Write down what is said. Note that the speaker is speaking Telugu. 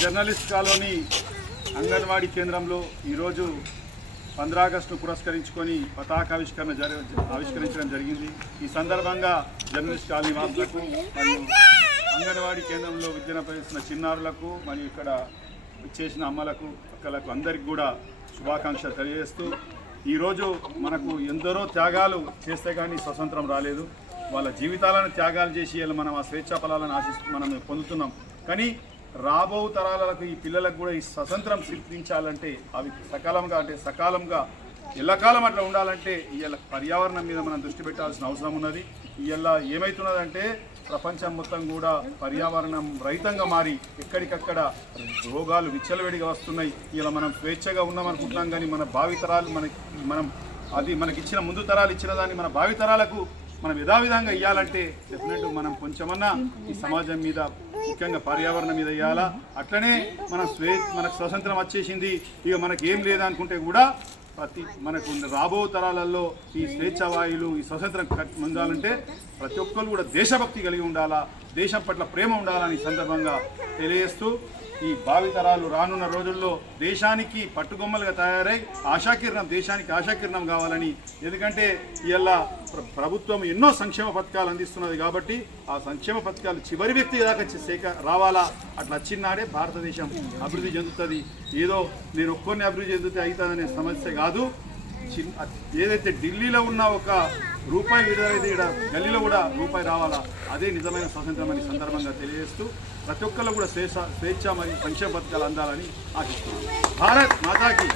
జర్నలిస్ట్ కాలనీ అంగన్వాడీ కేంద్రంలో ఈరోజు పంద్రా ఆగస్టును పురస్కరించుకొని పతాకావిష్కరణ జరి ఆవిష్కరించడం జరిగింది. ఈ సందర్భంగా జర్నలిస్ట్ కాలనీ వాసులకు మరియు అంగన్వాడీ కేంద్రంలో విద్యను అభ్యసిస్తున్న చిన్నారులకు మరియు ఇక్కడ చేసిన అమ్మలకు అక్కలకు అందరికి కూడా శుభాకాంక్షలు తెలియజేస్తూ ఈరోజు మనకు ఎందరో త్యాగాలు చేస్తే కానీ స్వతంత్రం రాలేదు. వాళ్ళ జీవితాలను త్యాగాలు చేసి మనం ఆ స్వేచ్ఛా ఫలాలను ఆశిస్తూ మనం పొందుతున్నాం. కానీ రాబో తరాలకు ఈ పిల్లలకు కూడా ఈ స్వతంత్రం సిద్ధించాలంటే అవి సకాలంగా అంటే సకాలంగా ఎల్లకాలం అట్లా ఉండాలంటే ఇవాళ పర్యావరణం మీద మనం దృష్టి పెట్టాల్సిన అవసరం ఉన్నది. ఇవాళ ఏమవుతున్నదంటే ప్రపంచం మొత్తం కూడా పర్యావరణం రహితంగా మారి ఎక్కడికక్కడ రోగాలు విచ్చలవిడిగా వస్తున్నాయి. ఇలా మనం స్వేచ్ఛగా ఉన్నామనుకుంటున్నాం కానీ మన భావితరాలు మనకి మనం అది మనకిచ్చిన ముందు తరాలు ఇచ్చిన దాన్ని మన భావితరాలకు మనం యథావిధంగా ఇవ్వాలంటే డెఫినెట్ మనం కొంచెమన్నా ఈ సమాజం మీద ముఖ్యంగా పర్యావరణం మీద ఇవ్వాలా అట్లనే మన స్వే మనకు స్వతంత్రం వచ్చేసింది. ఇక మనకి ఏం లేదనుకుంటే కూడా ప్రతి మనకు రాబో తరాలలో ఈ స్వేచ్ఛ వాయులు ఈ స్వతంత్రం కట్- పొందాలంటే ప్రతి ఒక్కరు కూడా దేశభక్తి కలిగి ఉండాలా దేశం పట్ల ప్రేమ ఉండాలని సందర్భంగా తెలియజేస్తూ ఈ భావితరాలు రానున్న రోజుల్లో దేశానికి పట్టుగొమ్మలుగా తయారై ఆశాకిరణం దేశానికి ఆశాకిరణం కావాలని. ఎందుకంటే ఇవాళ ప్రభుత్వం ఎన్నో సంక్షేమ పథకాలు అందిస్తున్నది కాబట్టి ఆ సంక్షేమ పథకాలు చివరి వ్యక్తి దాకా సేక రావాలా? అట్లా వచ్చినాడే భారతదేశం అభివృద్ధి చెందుతుంది. ఏదో నేను ఒక్కొన్ని అభివృద్ధి చెందితే అవుతుందనే సమస్య కాదు. చిన్న ఏదైతే ఢిల్లీలో ఉన్న ఒక రూపాయి విడుదలైతే ఇక్కడ గల్లీలో కూడా రూపాయి రావాలా? అదే నిజమైన స్వాతంత్రం అని సందర్భంగా తెలియజేస్తూ ప్రతి ఒక్కళ్ళు కూడా స్వేచ్ఛ స్వేచ్ఛ మరియు సంక్షేమ పథకాలు అందాలని ఆశిస్తున్నాను భారత్ మాతాకి